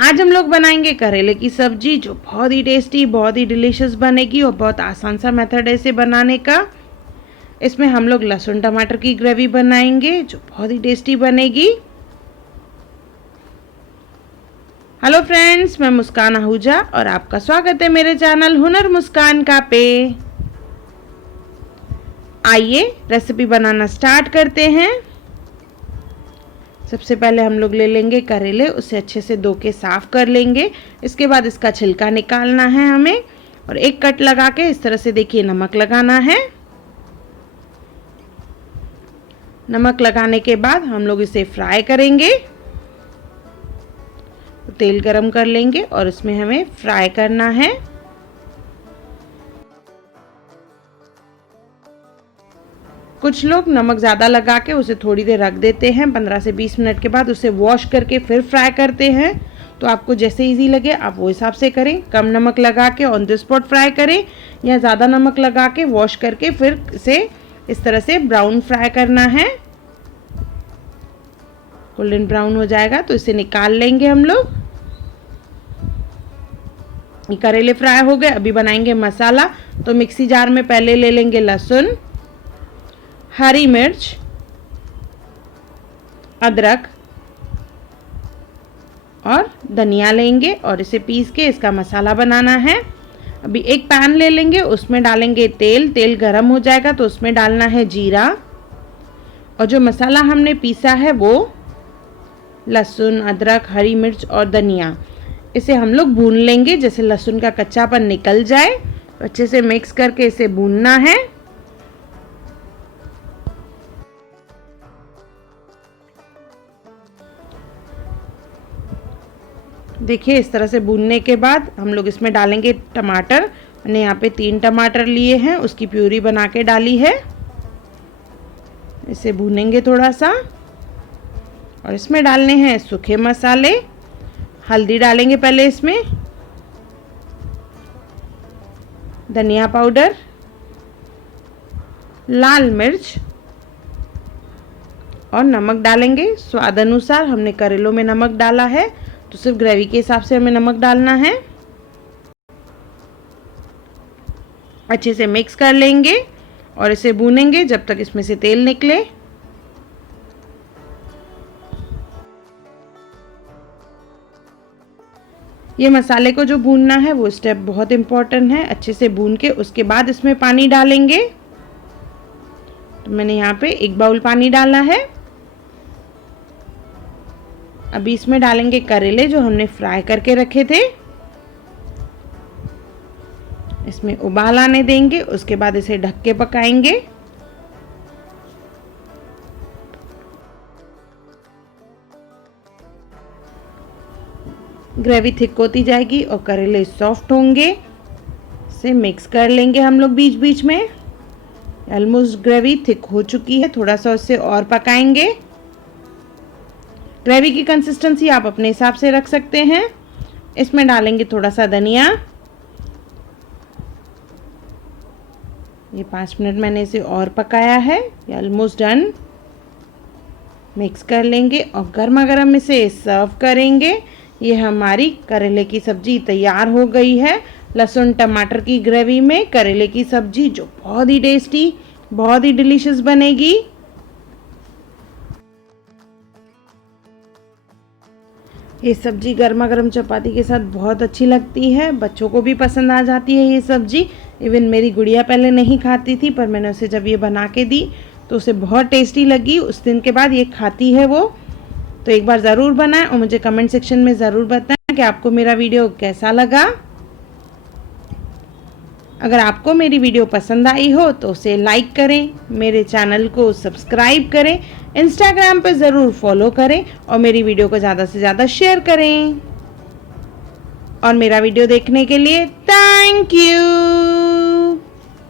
आज हम लोग बनाएंगे करेले की सब्जी जो बहुत ही टेस्टी, बहुत ही डिलीशियस बनेगी और बहुत आसान सा मेथड है इसे बनाने का। इसमें हम लोग लहसुन टमाटर की ग्रेवी बनाएंगे जो बहुत ही टेस्टी बनेगी। हेलो फ्रेंड्स, मैं मुस्कान आहूजा और आपका स्वागत है मेरे चैनल हुनर मुस्कान का पे। आइए रेसिपी बनाना स्टार्ट करते हैं। सबसे पहले हम लोग ले लेंगे करेले, उसे अच्छे से धो के साफ़ कर लेंगे। इसके बाद इसका छिलका निकालना है हमें और एक कट लगा के इस तरह से देखिए नमक लगाना है। नमक लगाने के बाद हम लोग इसे फ्राई करेंगे। तेल गरम कर लेंगे और इसमें हमें फ्राई करना है। कुछ लोग नमक ज़्यादा लगा के उसे थोड़ी देर रख देते हैं, 15 से 20 मिनट के बाद उसे वॉश करके फिर फ्राई करते हैं। तो आपको जैसे इजी लगे आप वो हिसाब से करें। कम नमक लगा के ऑन द स्पॉट फ्राई करें या ज़्यादा नमक लगा के वॉश करके फिर इसे इस तरह से ब्राउन फ्राई करना है। गोल्डन ब्राउन हो जाएगा तो इसे निकाल लेंगे हम लोग। करेले फ्राई हो गए। अभी बनाएंगे मसाला। तो मिक्सी जार में पहले ले लेंगे लहसुन, हरी मिर्च, अदरक और धनिया लेंगे और इसे पीस के इसका मसाला बनाना है। अभी एक पैन ले लेंगे, उसमें डालेंगे तेल। तेल गरम हो जाएगा तो उसमें डालना है जीरा और जो मसाला हमने पीसा है वो लहसुन, अदरक, हरी मिर्च और धनिया, इसे हम लोग भून लेंगे जैसे लहसुन का कच्चापन निकल जाए। अच्छे से मिक्स करके इसे भूनना है। देखिए इस तरह से भूनने के बाद हम लोग इसमें डालेंगे टमाटर। मैंने यहाँ पे 3 टमाटर लिए हैं, उसकी प्यूरी बना के डाली है। इसे भूनेंगे थोड़ा सा और इसमें डालने हैं सूखे मसाले। हल्दी डालेंगे पहले इसमें, धनिया पाउडर, लाल मिर्च और नमक डालेंगे स्वाद अनुसार। हमने करेलों में नमक डाला है तो सिर्फ ग्रेवी के हिसाब से हमें नमक डालना है। अच्छे से मिक्स कर लेंगे और इसे भूनेंगे जब तक इसमें से तेल निकले। ये मसाले को जो भूनना है वो स्टेप बहुत इम्पोर्टेंट है। अच्छे से भून के उसके बाद इसमें पानी डालेंगे। तो मैंने यहाँ पे 1 बाउल पानी डाला है। अभी इसमें डालेंगे करेले जो हमने फ्राई करके रखे थे। इसमें उबाल आने देंगे, उसके बाद इसे ढक के पकाएंगे। ग्रेवी थिक होती जाएगी और करेले सॉफ्ट होंगे। इसे मिक्स कर लेंगे हम लोग बीच बीच में। ऑलमोस्ट ग्रेवी थिक हो चुकी है, थोड़ा सा उससे और पकाएंगे। ग्रेवी की कंसिस्टेंसी आप अपने हिसाब से रख सकते हैं। इसमें डालेंगे थोड़ा सा धनिया। ये 5 मिनट मैंने इसे और पकाया है। ये ऑलमोस्ट डन। मिक्स कर लेंगे और गर्मा गर्म इसे सर्व करेंगे। ये हमारी करेले की सब्जी तैयार हो गई है। लहसुन टमाटर की ग्रेवी में करेले की सब्जी जो बहुत ही टेस्टी, बहुत ही डिलीशियस बनेगी। ये सब्जी गर्मा गर्म चपाती के साथ बहुत अच्छी लगती है। बच्चों को भी पसंद आ जाती है ये सब्जी। इवन मेरी गुड़िया पहले नहीं खाती थी, पर मैंने उसे जब ये बना के दी तो उसे बहुत टेस्टी लगी। उस दिन के बाद ये खाती है वो। तो एक बार ज़रूर बनाएं और मुझे कमेंट सेक्शन में ज़रूर बताएं कि आपको मेरा वीडियो कैसा लगा। अगर आपको मेरी वीडियो पसंद आई हो तो उसे लाइक करें, मेरे चैनल को सब्सक्राइब करें, इंस्टाग्राम पे ज़रूर फॉलो करें और मेरी वीडियो को ज़्यादा से ज़्यादा शेयर करें। और मेरा वीडियो देखने के लिए थैंक यू।